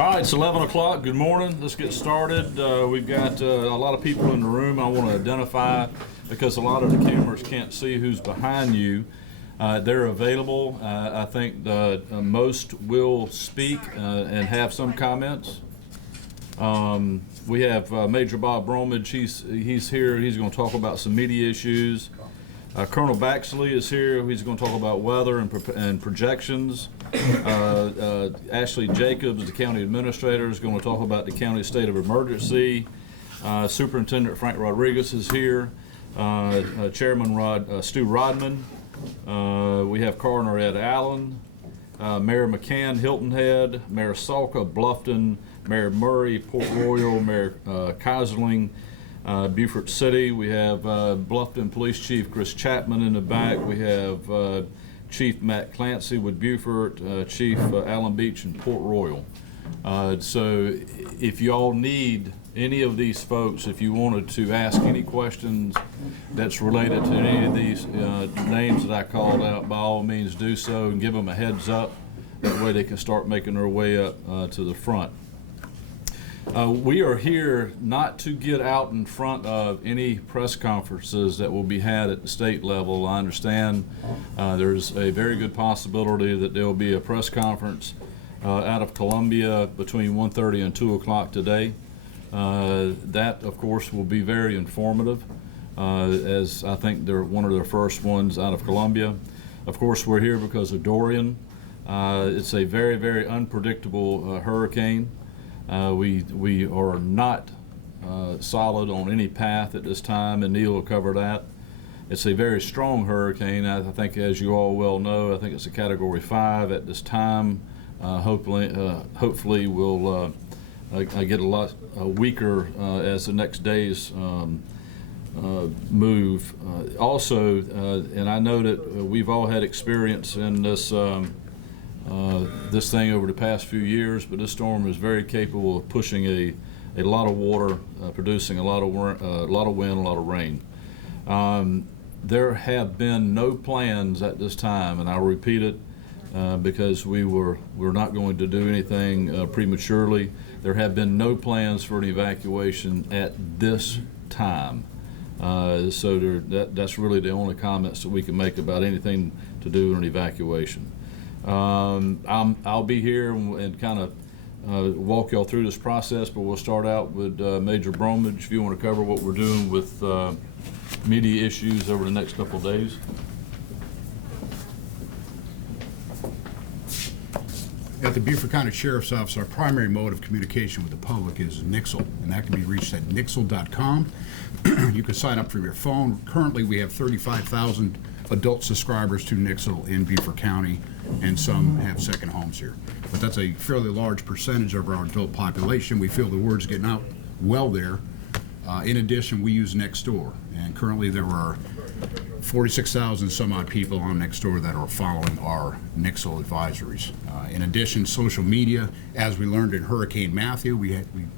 All right, it's 11 o'clock. Good morning. Let's get started. We've got a lot of people in the room I want to identify because a lot of the cameras can't see who's behind you. They're available. I think most will speak and have some comments. We have Major Bob Bromage. He's here. He's going to talk about some media issues. Colonel Baxley is here. He's going to talk about weather and projections. Ashley Jacobs, the county administrator, is going to talk about the county state of emergency. Superintendent Frank Rodriguez is here. Chairman Stu Rodman. We have Coroner Ed Allen. Mayor McCain, Hilton Head. Mayor Salka, Bluffton. Mayor Murray, Port Royal. Mayor Kaiserling, Beaufort City. We have Bluffton Police Chief Chris Chapman in the back. We have Chief Matt Clancy with Beaufort, Chief Allen Beach and Port Royal. So if you all need any of these folks, if you wanted to ask any questions that's related to any of these names that I called out, by all means do so and give them a heads up. That way they can start making their way up to the front. We are here not to get out in front of any press conferences that will be had at the state level. I understand there's a very good possibility that there will be a press conference out of Columbia between 1:30 and 2 o'clock today. That, of course, will be very informative, as I think they're one of their first ones out of Columbia. Of course, we're here because of Dorian. It's a very, very unpredictable hurricane. We are not solid on any path at this time, and Neil will cover that. It's a very strong hurricane. I think, as you all well know, I think it's a Category 5 at this time. Hopefully we'll get a lot weaker as the next days move. Also, and I know that we've all had experience in this this thing over the past few years, but this storm is very capable of pushing a lot of water, producing a lot of wind, a lot of rain. There have been no plans at this time, and I'll repeat it because we're not going to do anything prematurely. There have been no plans for an evacuation at this time. So that's really the only comments that we can make about anything to do with an evacuation. I'll be here and kind of walk y'all through this process, but we'll start out with Major Bromage, if you want to cover what we're doing with media issues over the next couple of days. At the Beaufort County Sheriff's Office, our primary mode of communication with the public is Nixle, and that can be reached at nixle.com. You can sign up for your phone. Currently, we have 35,000 adult subscribers to Nixle in Beaufort County, and some have second homes here. But that's a fairly large percentage of our adult population. We feel the word's getting out well there. In addition, we use Nextdoor, and currently there are 46,000 some odd people on Nextdoor that are following our Nixle advisories. In addition, social media, as we learned in Hurricane Matthew,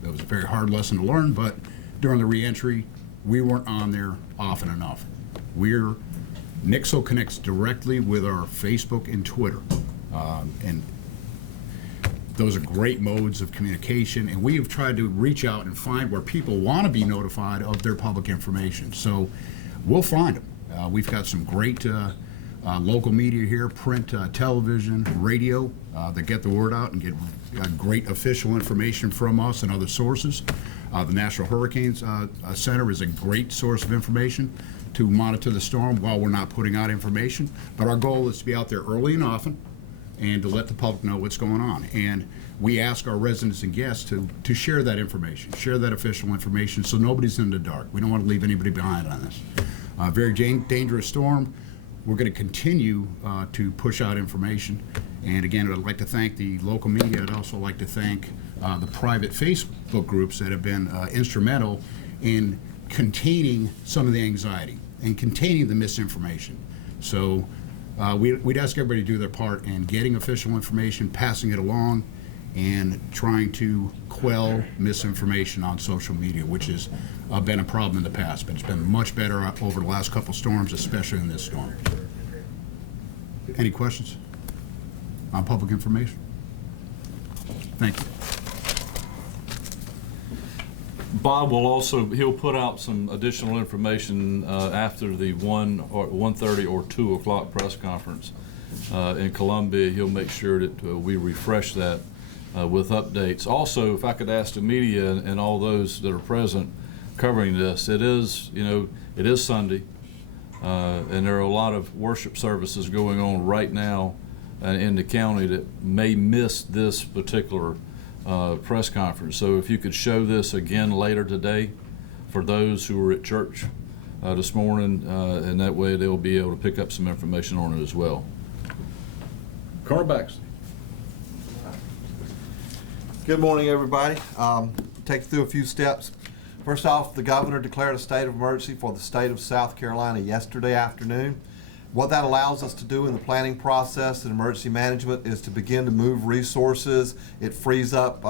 that was a very hard lesson to learn, but during the reentry, we weren't on there often enough. Nixle connects directly with our Facebook and Twitter, and those are great modes of communication, and we have tried to reach out and find where people want to be notified of their public information. So we'll find them. We've got some great local media here, print, television, radio, that get the word out and get great official information from us and other sources. The National Hurricanes Center is a great source of information to monitor the storm while we're not putting out information. But our goal is to be out there early and often and to let the public know what's going on. And we ask our residents and guests to share that information, share that official information, so nobody's in the dark. We don't want to leave anybody behind on this. Very dangerous storm. We're going to continue to push out information. And again, I'd like to thank the local media. I'd also like to thank the private Facebook groups that have been instrumental in containing some of the anxiety and containing the misinformation. So we'd ask everybody to do their part in getting official information, passing it along, and trying to quell misinformation on social media, which has been a problem in the past, but it's been much better over the last couple storms, especially in this storm. Any questions on public information? Thank you. Bob will also, he'll put out some additional information after the 1:30 or 2 o'clock press conference in Columbia. He'll make sure that we refresh that with updates. Also, if I could ask the media and all those that are present covering this, it is Sunday, and there are a lot of worship services going on right now in the county that may miss this particular press conference. So if you could show this again later today for those who were at church this morning, and that way they'll be able to pick up some information on it as well. Colonel Baxter. Good morning, everybody. Take you through a few steps. First off, the governor declared a state of emergency for the state of South Carolina yesterday afternoon. What that allows us to do in the planning process and emergency management is to begin to move resources. It frees up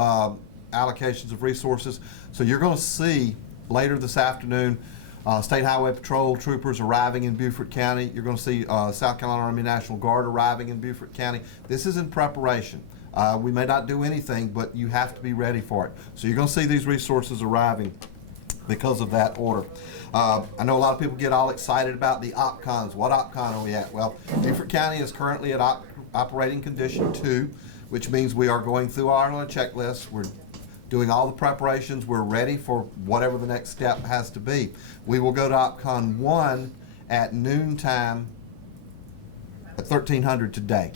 allocations of resources. So you're going to see later this afternoon State Highway Patrol troopers arriving in Beaufort County. You're going to see South Carolina Army National Guard arriving in Beaufort County. This is in preparation. We may not do anything, but you have to be ready for it. So you're going to see these resources arriving because of that order. I know a lot of people get all excited about the OPCONs. What OPCON are we at? Well, Beaufort County is currently at operating condition 2, which means we are going through our checklist. We're doing all the preparations. We're ready for whatever the next step has to be. We will go to OPCON 1 at noontime at 1300 today.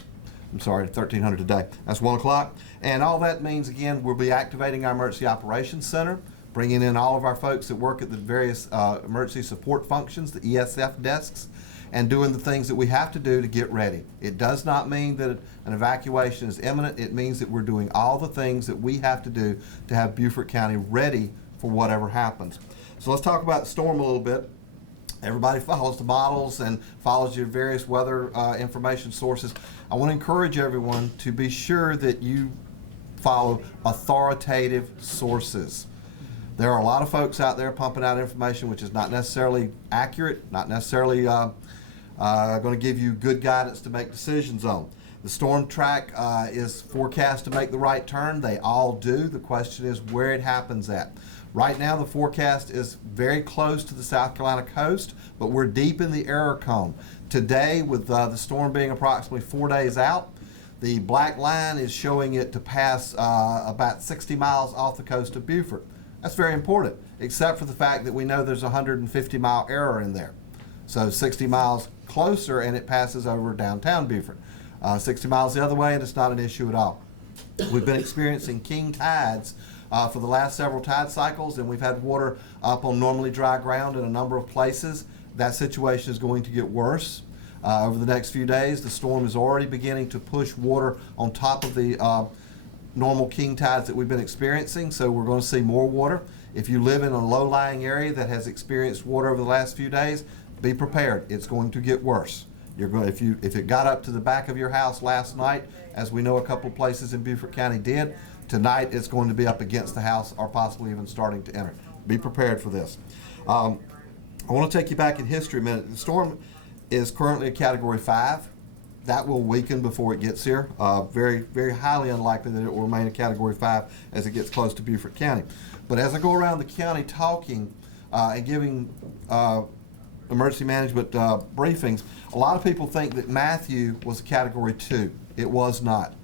I'm sorry, 1300 today. That's 1 o'clock. And all that means, again, we'll be activating our Emergency Operations Center, bringing in all of our folks that work at the various emergency support functions, the ESF desks, and doing the things that we have to do to get ready. It does not mean that an evacuation is imminent. It means that we're doing all the things that we have to do to have Beaufort County ready for whatever happens. So let's talk about the storm a little bit. Everybody follows the models and follows your various weather information sources. I want to encourage everyone to be sure that you follow authoritative sources. There are a lot of folks out there pumping out information which is not necessarily accurate, not necessarily going to give you good guidance to make decisions on. The storm track is forecast to make the right turn. They all do. The question is where it happens at. Right now, the forecast is very close to the South Carolina coast, but we're deep in the error cone. Today, with the storm being approximately 4 days out, the black line is showing it to pass about 60 miles off the coast of Beaufort. That's very important, except for the fact that we know there's a 150-mile error in there. So 60 miles closer and it passes over downtown Beaufort. 60 miles the other way and it's not an issue at all. We've been experiencing king tides for the last several tide cycles, and we've had water up on normally dry ground in a number of places. That situation is going to get worse over the next few days. The storm is already beginning to push water on top of the normal king tides that we've been experiencing, so we're going to see more water. If you live in a low-lying area that has experienced water over the last few days, be prepared. It's going to get worse. You're going, if it got up to the back of your house last night, as we know a couple of places in Beaufort County did, tonight it's going to be up against the house or possibly even starting to enter. Be prepared for this. I want to take you back in history a minute. The storm is currently a Category 5. That will weaken before it gets here. Very, very highly unlikely that it will remain a Category 5 as it gets close to Beaufort County. But as I go around the county talking and giving emergency management briefings, a lot of people think that Matthew was a Category 2. It was not.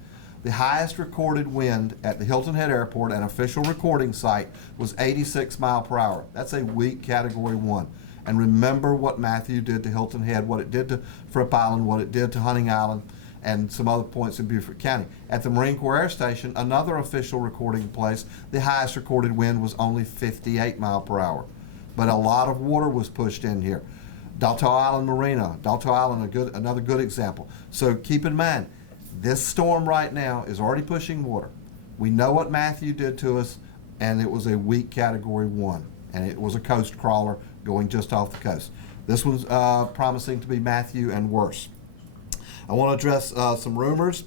The highest recorded wind at the Hilton Head Airport, an official recording site, was 86 miles per hour. That's a weak Category 1. And remember what Matthew did to Hilton Head, what it did to Fripp Island, what it did to Hunting Island, and some other points in Beaufort County. At the Marine Corps Air Station, another official recording place, the highest recorded wind was only 58 miles per hour. But a lot of water was pushed in here. Dalto Island Marina, Dalto Island, another good example. So keep in mind, this storm right now is already pushing water. We know what Matthew did to us, and it was a weak Category 1, and it was a coast crawler going just off the coast. This one's promising to be Matthew and worse. I want to address some rumors.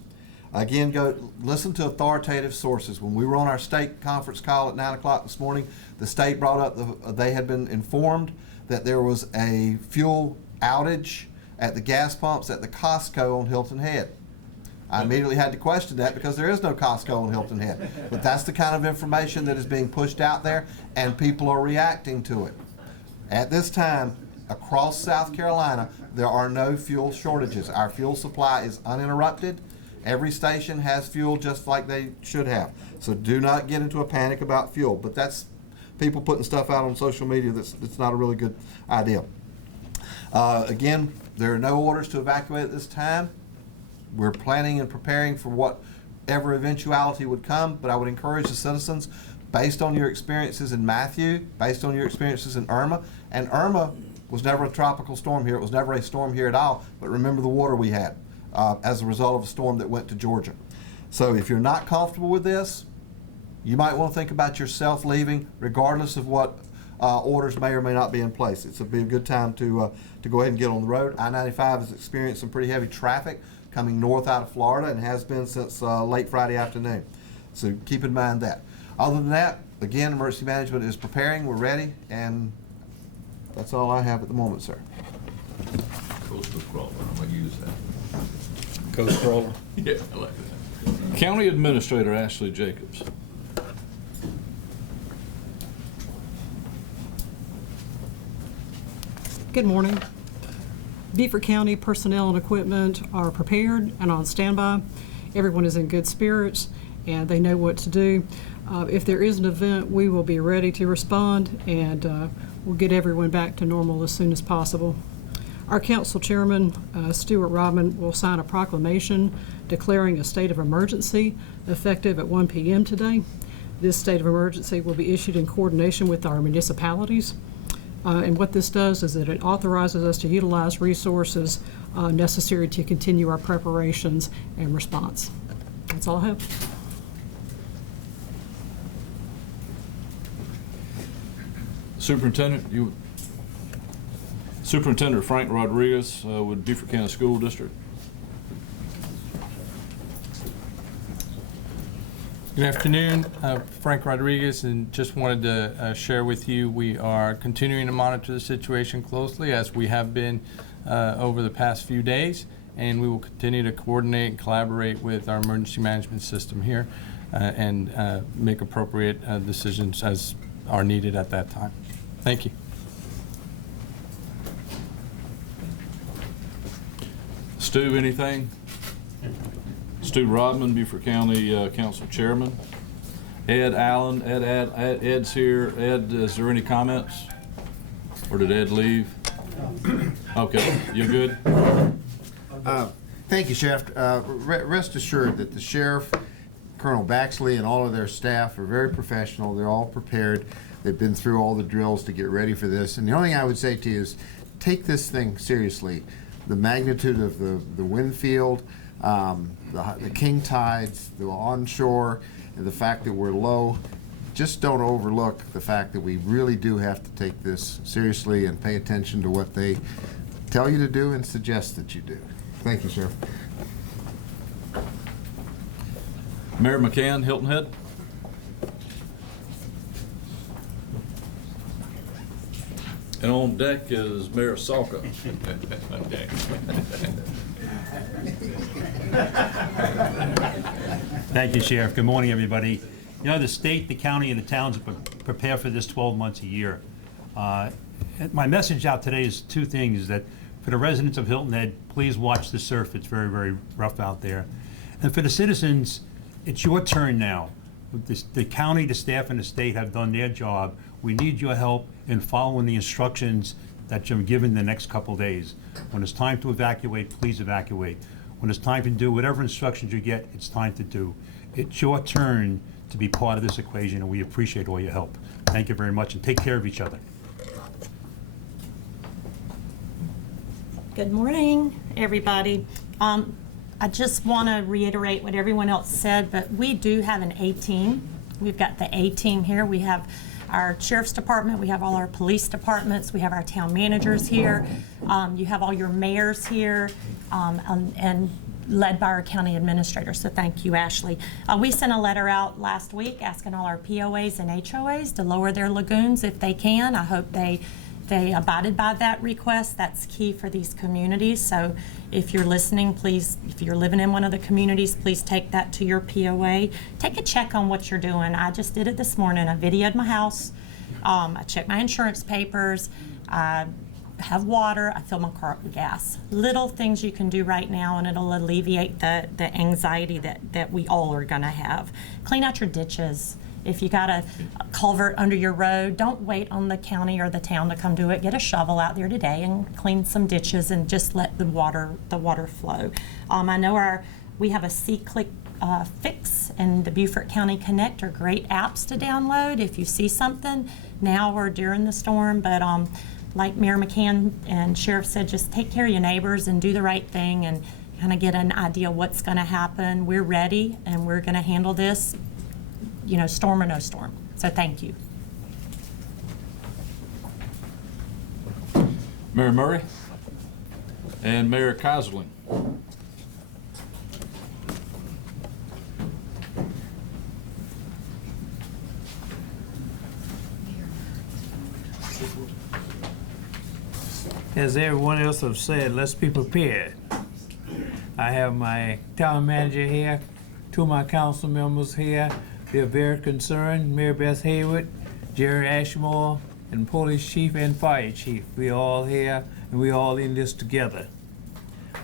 Again, go listen to authoritative sources. When we were on our state conference call at 9 o'clock this morning, the state brought up they had been informed that there was a fuel outage at the gas pumps at the Costco on Hilton Head. I immediately had to question that because there is no Costco in Hilton Head. But that's the kind of information that is being pushed out there, and people are reacting to it. At this time, across South Carolina, there are no fuel shortages. Our fuel supply is uninterrupted. Every station has fuel just like they should have. So do not get into a panic about fuel. But that's people putting stuff out on social media that's not a really good idea. Again, there are no orders to evacuate at this time. We're planning and preparing for whatever eventuality would come, but I would encourage the citizens, based on your experiences in Matthew, based on your experiences in Irma, and Irma was never a tropical storm here. It was never a storm here at all, but remember the water we had as a result of a storm that went to Georgia. So if you're not comfortable with this, you might want to think about yourself leaving, regardless of what orders may or may not be in place. It's be a good time to go ahead and get on the road. I-95 has experienced some pretty heavy traffic coming north out of Florida and has been since late Friday afternoon. So keep in mind that. Other than that, again, emergency management is preparing, we're ready, and that's all I have at the moment, sir. Coastal crawler, I'm gonna use that. Coast crawler? Yeah, I like that. County Administrator Ashley Jacobs. Good morning. Beaufort County personnel and equipment are prepared and on standby. Everyone is in good spirits and they know what to do. If there is an event, we will be ready to respond, and we'll get everyone back to normal as soon as possible. Our council chairman, Stuart Rodman, will sign a proclamation declaring a state of emergency effective at 1 p.m. today. This state of emergency will be issued in coordination with our municipalities. And what this does is that it authorizes us to utilize resources necessary to continue our preparations and response. That's all I have. Superintendent Frank Rodriguez with Beaufort County School District. Good afternoon, Frank Rodriguez, and just wanted to share with you we are continuing to monitor the situation closely as we have been over the past few days, and we will continue to coordinate and collaborate with our emergency management system here and make appropriate decisions as are needed at that time. Thank you. Stu, anything? Stu Rodman, Beaufort County Council Chairman. Ed Allen, Ed's here. Ed, is there any comments? Or did Ed leave? Okay, you good? Thank you, Sheriff. Rest assured that the Sheriff, Colonel Baxley, and all of their staff are very professional. They're all prepared. They've been through all the drills to get ready for this. And the only thing I would say to you is take this thing seriously. The magnitude of the wind field, the king tides, the onshore, and the fact that we're low. Just don't overlook the fact that we really do have to take this seriously and pay attention to what they tell you to do and suggest that you do. Thank you, Sheriff. Mayor McCain, Hilton Head. And on deck is Mayor Salka. Thank you, Sheriff. Good morning, everybody. You know, the state, the county, and the towns prepare for this 12 months a year. My message out today is two things: that for the residents of Hilton Head, please watch the surf. It's very, very rough out there. And for the citizens, it's your turn now. The county, the staff, and the state have done their job. We need your help in following the instructions that you're given the next couple days. When it's time to evacuate, please evacuate. When it's time to do whatever instructions you get, it's time to do. It's your turn to be part of this equation, and we appreciate all your help. Thank you very much, and take care of each other. Good morning, everybody. I just want to reiterate what everyone else said, but we do have an A-team. We've got the A-team here. We have our sheriff's department, we have all our police departments, we have our town managers here, you have all your mayors here, and led by our county administrator. So thank you, Ashley. We sent a letter out last week asking all our POAs and HOAs to lower their lagoons if they can. I hope they they abided by that request. That's key for these communities. So if you're listening, please, if you're living in one of the communities, please take that to your POA. Take a check on what you're doing. I just did it this morning. I videoed my house. I checked my insurance papers. I have water. I fill my car up with gas. Little things you can do right now, and it'll alleviate the anxiety that we all are going to have. Clean out your ditches. If you got a culvert under your road, don't wait on the county or the town to come do it. Get a shovel out there today and clean some ditches and just let the water flow. I know we have a C-Click Fix and the Beaufort County Connect are great apps to download if you see something now or during the storm. But like Mayor McCain and Sheriff said, just take care of your neighbors and do the right thing and kind of get an idea what's going to happen. We're ready and we're going to handle this, you know, storm or no storm. So thank you. Mayor Murray and Mayor Kaiserling. As everyone else have said, let's be prepared. I have my town manager here, two of my council members here. They're very concerned. Mayor Beth Hayward, Jerry Ashmore, and Police Chief and Fire Chief. We all here and we all in this together.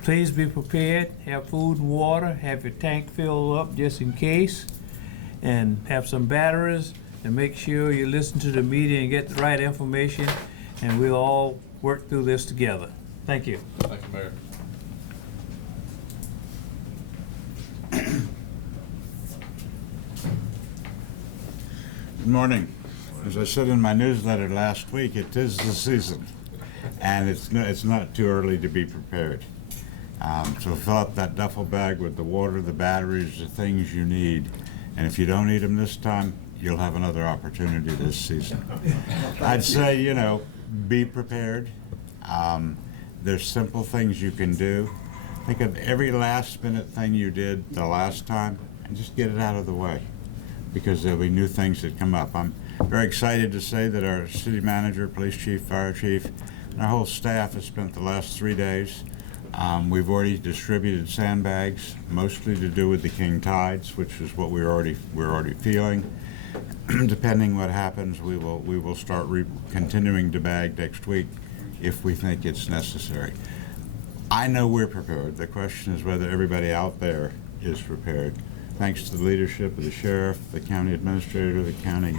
Please be prepared. Have food and water. Have your tank filled up just in case. And have some batteries. And make sure you listen to the media and get the right information. And we'll all work through this together. Thank you. Thank you, Mayor. Good morning. As I said in my newsletter last week, it is the season, and it's not too early to be prepared. So fill up that duffel bag with the water, the batteries, the things you need, and if you don't need them this time, you'll have another opportunity this season. I'd say, you know, be prepared. There's simple things you can do. Think of every last minute thing you did the last time and just get it out of the way, because there'll be new things that come up. I'm very excited to say that our city manager, police chief, fire chief, and our whole staff has spent the last 3 days. We've already distributed sandbags, mostly to do with the king tides, which is what we're already feeling. Depending what happens, we will start continuing to bag next week if we think it's necessary. I know we're prepared. The question is whether everybody out there is prepared. Thanks to the leadership of the sheriff, the county administrator, the county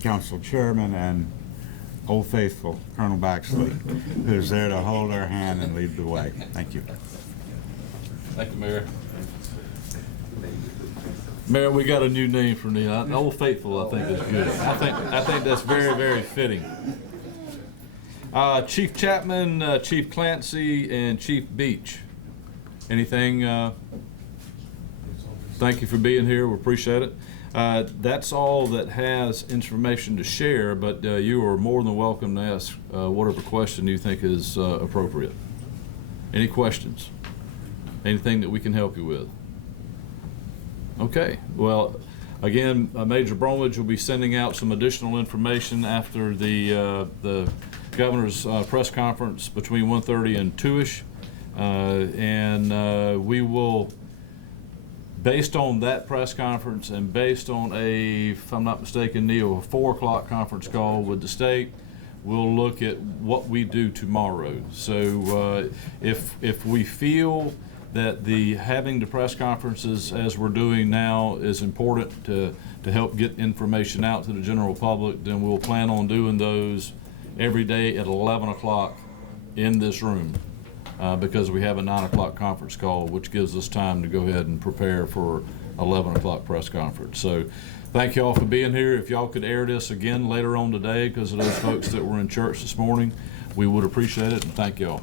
council chairman, and Old Faithful, Colonel Baxley, who's there to hold our hand and lead the way. Thank you. Thank you, Mayor. Mayor, we got a new name for the Old Faithful. I think is good. I think that's very, very fitting. Chief Chapman, Chief Clancy, and Chief Beach. Anything? Thank you for being here. We appreciate it. That's all that has information to share, but you are more than welcome to ask whatever question you think is appropriate. Any questions? Anything that we can help you with? Okay. Well, again, Major Bromwich will be sending out some additional information after the governor's press conference between 1:30 and 2-ish. And we will, based on that press conference and based on if I'm not mistaken, Neil, a 4 o'clock conference call with the state, we'll look at what we do tomorrow. So if we feel that having the press conferences as we're doing now is important to help get information out to the general public, then we'll plan on doing those every day at 11 o'clock in this room. Because we have a 9 o'clock conference call, which gives us time to go ahead and prepare for 11 o'clock press conference. So thank you all for being here. If y'all could air this again later on today because of those folks that were in church this morning, we would appreciate it, and thank y'all.